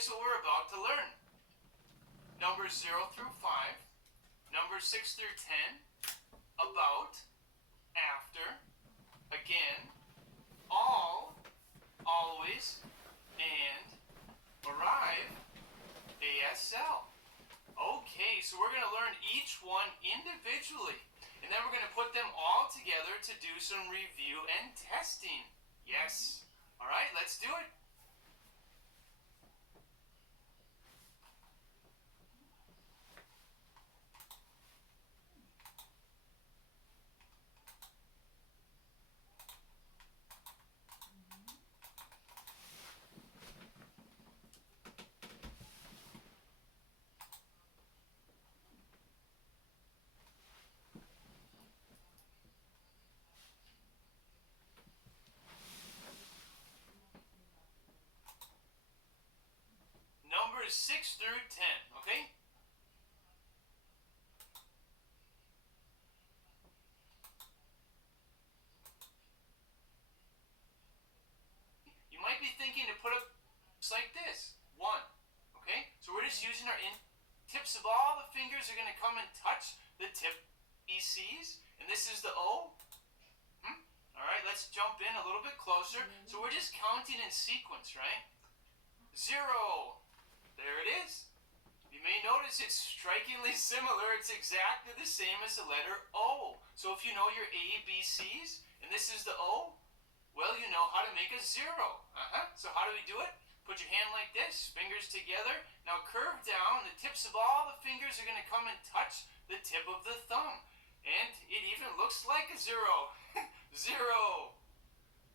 here's what we're about to learn. Numbers 0 through 5, numbers 6 through 10, about, after, again, all, always, and arrive, ASL. Okay, so we're going to learn each one individually, and then we're going to put them all together to do some review and testing. Yes. All right, let's do it. Numbers 6 through 10, okay? You might be thinking to put up just like this, 1, okay? So we're just using our tips of all the fingers are going to come and touch the tip ECs, and this is the O. All right, let's jump in a little bit closer. So we're just counting in sequence, right? 0. There it is. You may notice it's strikingly similar. It's exactly the same as the letter O. So if you know your A, B, C's, and this is the O, well, you know how to make a 0. So how do we do it? Put your hand like this, fingers together. Now curve down. The tips of all the fingers are going to come and touch the tip of the thumb. And it even looks like a 0. 0.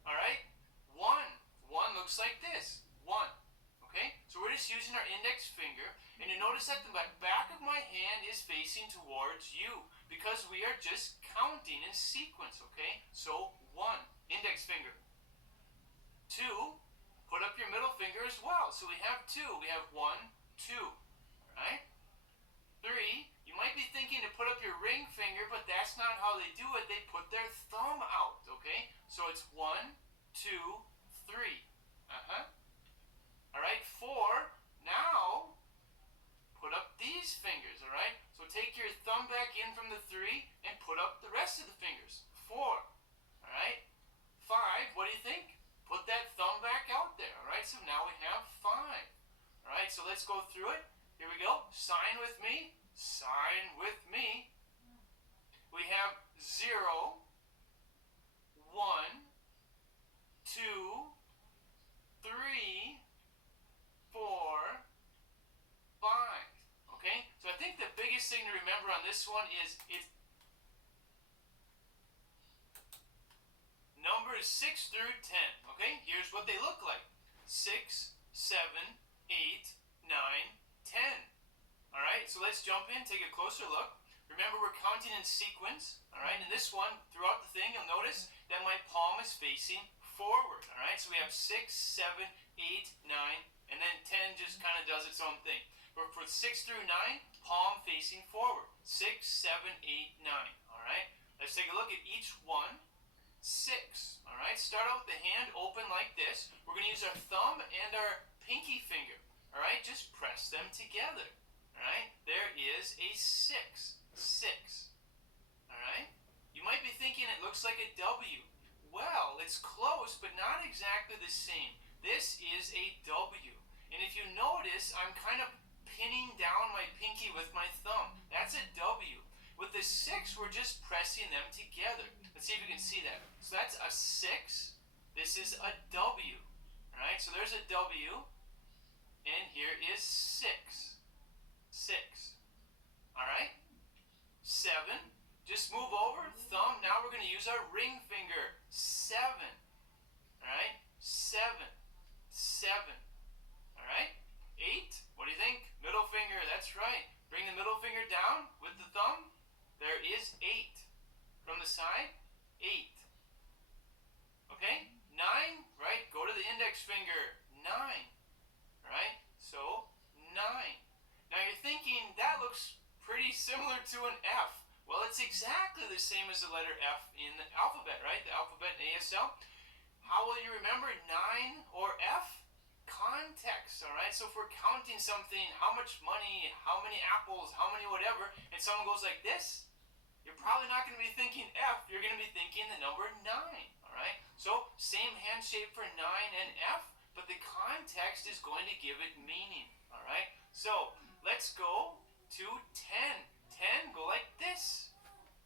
All right? 1. 1 looks like this. 1. Okay? So we're just using our index finger. And you notice that the back of my hand is facing towards you because we are just counting in sequence. Okay? So 1. Index finger. 2. Put up your middle finger as well. So we have 2. We have 1, 2. All right? 3. You might be thinking to put up your ring finger, but that's not how they do it. They put their thumb out, okay? So it's 1, 2, 3. All right, 4. Now, put up these fingers, all right? So take your thumb back in from the 3 and put up the rest of the fingers. 4. All right? 5. What do you think? Put that thumb back out there, all right? So now we have 5. All right, so let's go through it. Here we go. Sign with me. Sign with me. We have 0, 1, 2, 3, 4, 5. Okay? So I think the biggest thing to remember on this one is it's numbers 6 through 10. Okay? Here's what they look like. 6, 7, 8, 9, 10. All right, so let's jump in, take a closer look. Remember, we're counting in sequence. All right, in this one, throughout the thing, you'll notice that my palm is facing forward. All right, so we have 6, 7, 8, 9, and then 10 just kind of does its own thing. But for 6 through 9, palm facing forward. 6, 7, 8, 9. All right, let's take a look at each one. 6. All right, start out with the hand open like this. We're going to use our thumb and our pinky finger. All right, just press them together. All right, there is a 6. 6. All right, you might be thinking it looks like a W. Well, it's close, but not exactly the same. This is a W. And if you notice, I'm kind of pinning down my pinky with my thumb. That's a W. With the 6, we're just pressing them together. Let's see if you can see that. So that's a 6. This is a W. All right, so there's a W. And here is 6. 6. All right? 7. Just move over, thumb. Now we're going to use our ring finger. 7. All right? 7. 7. All right? 8. What do you think? Middle finger. That's right. Bring the middle finger down with the thumb. There is 8. From the side, 8. Okay? 9. Right? Go to the index finger. 9. All right? So, 9. Now you're thinking, that looks pretty similar to an F. Well, it's exactly the same as the letter F in the alphabet, right? The alphabet in ASL. How will you remember 9 or F? context, all right? So if we're counting something, how much money, how many apples, how many whatever, and someone goes like this, you're probably not going to be thinking F, you're going to be thinking the number 9, all right? So same hand shape for 9 and F, but the context is going to give it meaning, all right? So let's go to 10. 10, go like this,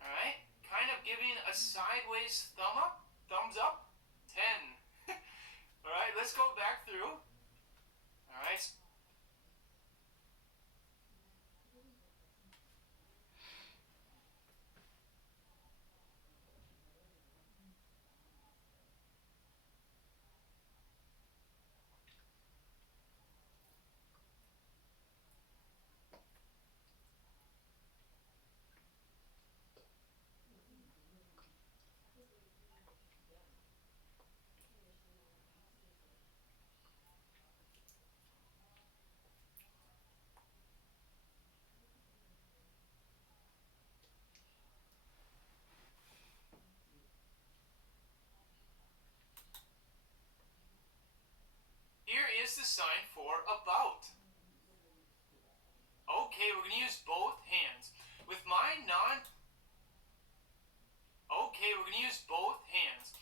all right? Kind of giving a sideways thumbs up, 10. All right, let's go back through. All right. Here is the sign for about. Okay, we're going to use both hands. With my non... Okay, we're going to use both hands.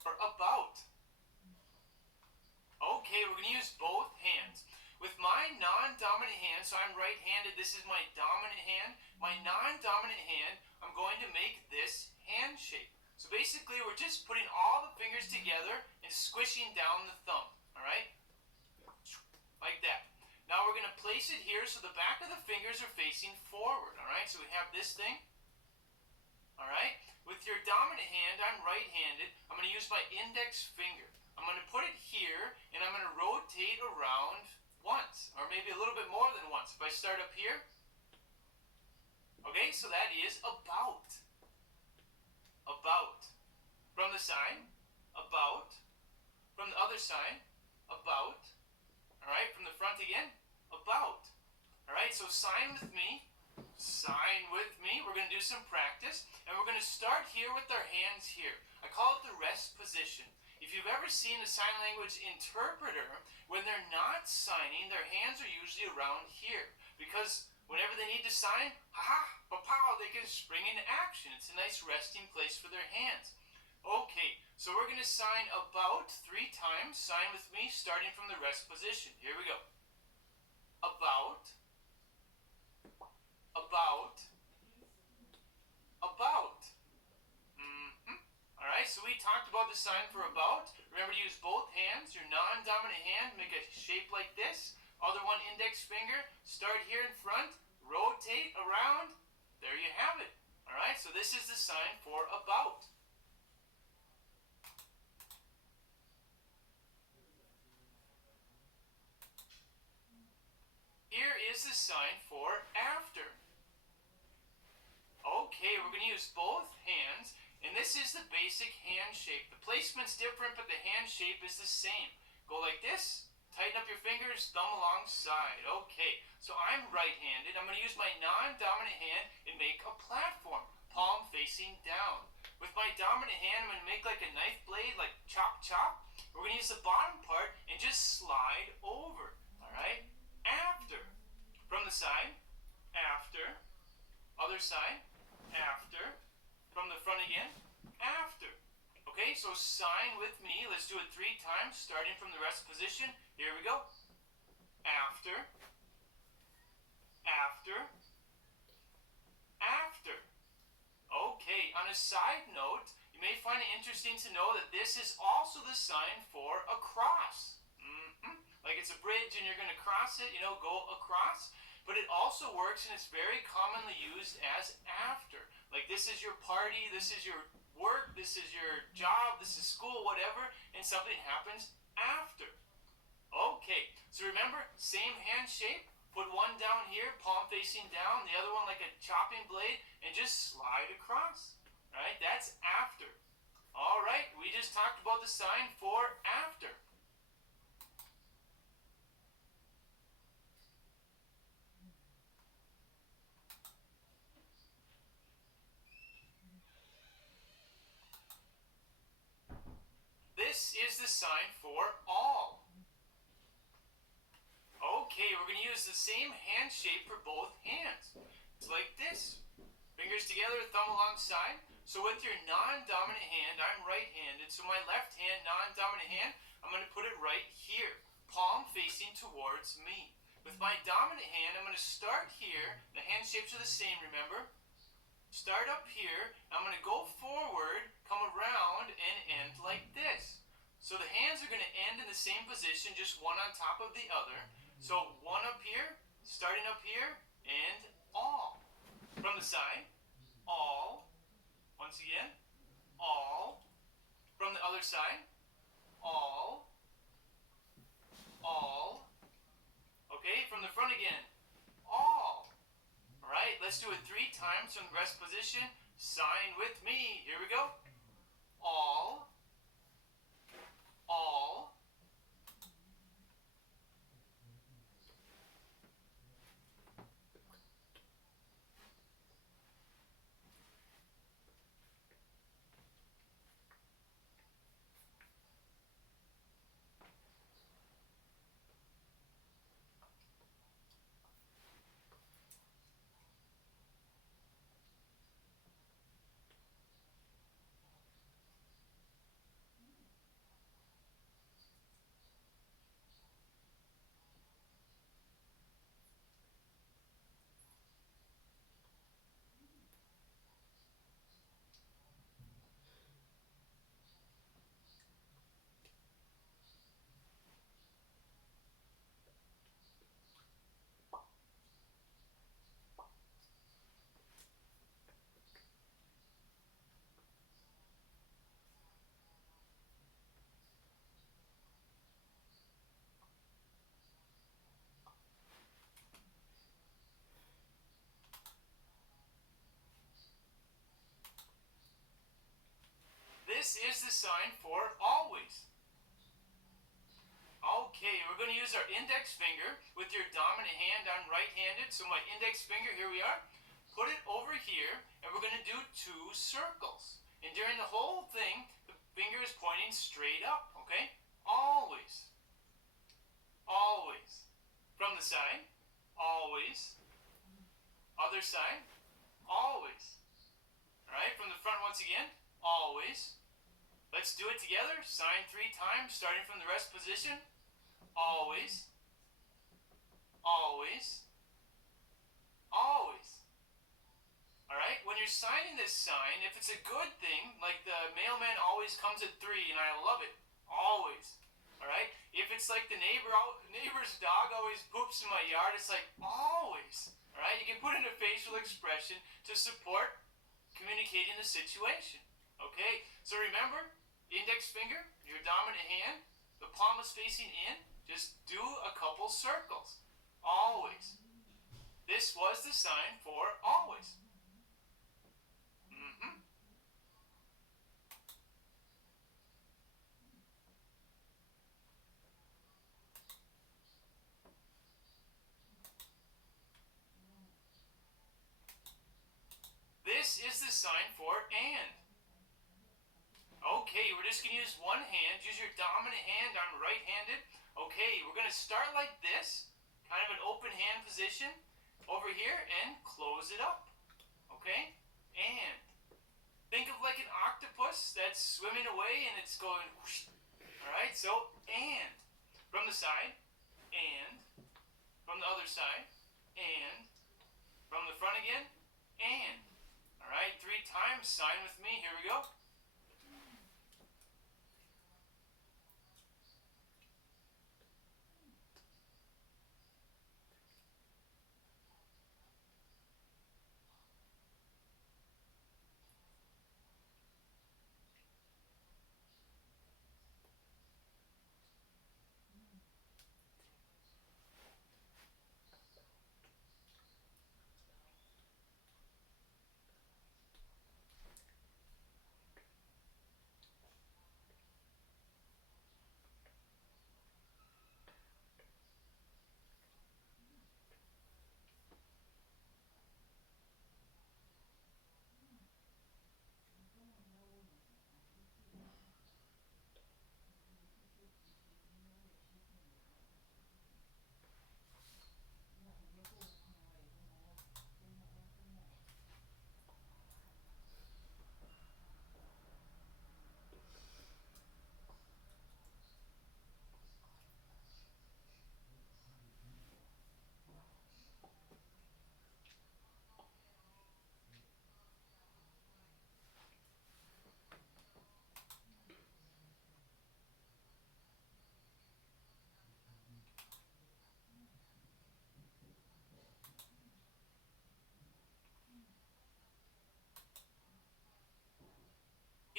for about. Okay, we're going to use both hands. With my non-dominant hand, so I'm right-handed, this is my dominant hand. My non-dominant hand, I'm going to make this hand shape. So basically, we're just putting all the fingers together and squishing down the thumb, all right? Like that. Now we're going to place it here so the back of the fingers are facing forward, all right? So we have this thing, all right? With your dominant hand, I'm right-handed. I'm going to use my index finger. I'm going to put it here, and I'm going to rotate around once, or maybe a little bit more than once. If I start up here, okay, so that is about. About. From the side, about. From the other side, about. All right, from the front again, about. All right, so sign with me. Sign with me. We're going to do some practice, and we're going to start here with our hands here. I call it the rest position. If you've ever seen a sign language interpreter, when they're not signing, their hands are usually around here. Because whenever they need to sign, ha-ha, pa-pow, they can spring into action. It's a nice resting place for their hands. Okay, so we're going to sign about 3 times. Sign with me, starting from the rest position. Here we go. About. About. About. Alright, so we talked about the sign for about. Remember to use both hands. Your non-dominant hand, make a shape like this. Other one, index finger. Start here in front. Rotate around. There you have it. Alright, so this is the sign for about. Here is the sign for after. Okay, we're going to use both hands. And this is the basic hand shape. The placement's different, but the hand shape is the same. Go like this. Tighten up your fingers, thumb alongside. Okay, so I'm right-handed. I'm going to use my non-dominant hand and make a platform, palm facing down. With my dominant hand, I'm going to make like a knife blade, like chop, chop. We're going to use the bottom part and just slide over. All right? After. From the side, after. Other side, after. From the front again, after. Okay, so sign with me. Let's do it 3 times, starting from the rest position. Here we go. After. After. After. Okay, on a side note, you may find it interesting to know that this is also the sign for across. Like it's a bridge and you're going to cross it, go across. But it also works and it's very commonly used as after. Like this is your party, this is your work, this is your job, this is school, whatever, and something happens after. Okay, so remember, same hand shape. Put one down here, palm facing down, the other one like a chopping blade, and just slide across. All right, that's after. All right, we just talked about the sign for after. This is the sign for all. Okay, we're going to use the same hand shape for both hands. It's like this. Fingers together, thumb alongside. So with your non-dominant hand, I'm right-handed. So my left hand, non-dominant hand, I'm going to put it right here. Palm facing towards me. With my dominant hand, I'm going to start here. The hand shapes are the same, remember? Start up here. I'm going to go forward, come around, and end like this. So the hands are going to end in the same position, just one on top of the other. So one up here, starting up here, and all. From the side, all. Once again, all. From the other side, all. All. Okay, from the front again, all. All right, let's do it 3 times from the rest position. Sign with me. Here we go. All. All. is the sign for always. Okay, we're going to use our index finger with your dominant hand. I'm right-handed, so my index finger, here we are. Put it over here, and we're going to do 2 circles. And during the whole thing, the finger is pointing straight up, okay? Always. Always. From the side, always. Other side, always. All right, from the front once again, always. Let's do it together. Sign 3 times, starting from the rest position. Always. Always. Always. All right, when you're signing this sign, if it's a good thing, like the mailman always comes at 3, and I love it, always. All right, if it's like the neighbor's dog always poops in my yard, it's like always. All right, you can put in a facial expression to support communicating the situation. Okay, so remember, index finger, your dominant hand, the palm is facing in. Just do a couple circles. Always. This was the sign for always. This is the sign for and. Okay, we're just going to use one hand. Use your dominant hand. I'm right-handed. Okay, we're going to start like this, kind of an open hand position over here, and close it up. Okay, and think of like an octopus that's swimming away and it's going whoosh. All right, so and from the side, and from the other side, and from the front again, and. All right, 3 times. Sign with me. Here we go.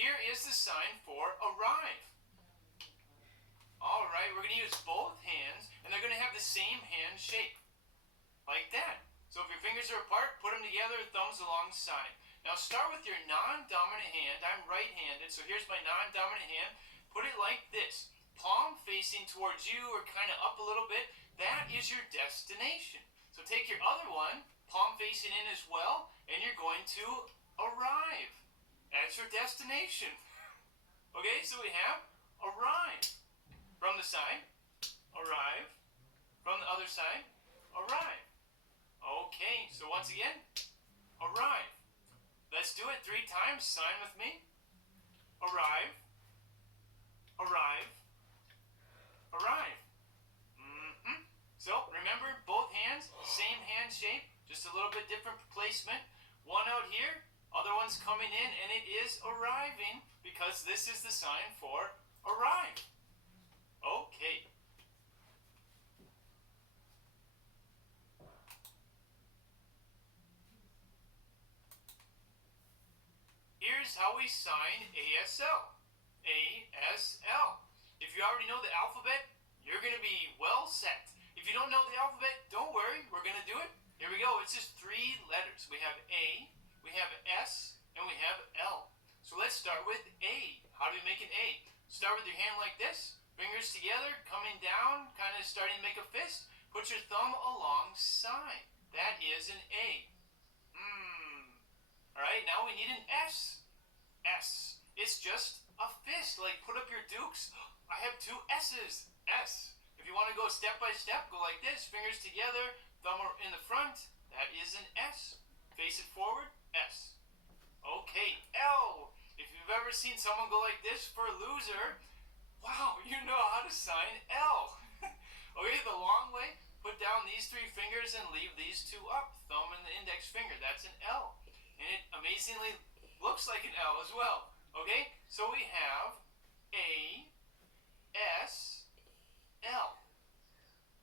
Here is the sign for arrive. All right, we're going to use both hands, and they're going to have the same hand shape, like that. So if your fingers are apart, put them together, thumbs alongside. Now start with your non-dominant hand. I'm right-handed, so here's my non-dominant hand. Put it like this, palm facing towards you or kind of up a little bit. That is your destination. So take your other one, palm facing in as well, and you're going to arrive. That's your destination. Okay, so we have arrive. From the side, arrive. From the other side, arrive. Okay, so once again, arrive. Let's do it 3 times. Sign with me. Arrive. Arrive. Arrive. So remember, both hands, same hand shape, just a little bit different placement. One out here, other one's coming in, and it is arriving because this is the sign for arrive. Okay. Here's how we sign ASL. ASL. If you already know the alphabet, you're going to be well set. If you don't know the alphabet, don't worry, we're going to do it. Here we go. It's just 3 letters. We have A, we have S, and we have L. So let's start with A. How do we make an A? Start with your hand like this, fingers together, coming down, kind of starting to make a fist. Put your thumb alongside. That is an A. All right, now we need an S. S. It's just a fist. Like, put up your dukes. I have two S's. S. If you want to go step by step, go like this, fingers together, thumb in the front. That is an S. Face it forward. S. Okay, L. If you've ever seen someone go like this for a loser, wow, you know how to sign L. Okay, the long way, put down these three fingers and leave these two up, thumb and the index finger. That's an L. And it amazingly looks like an L as well. Okay, so we have A, S, L.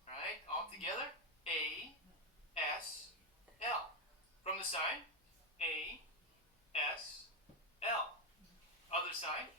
All right, all together, A, S, L. From the side, A, S, L. Other side,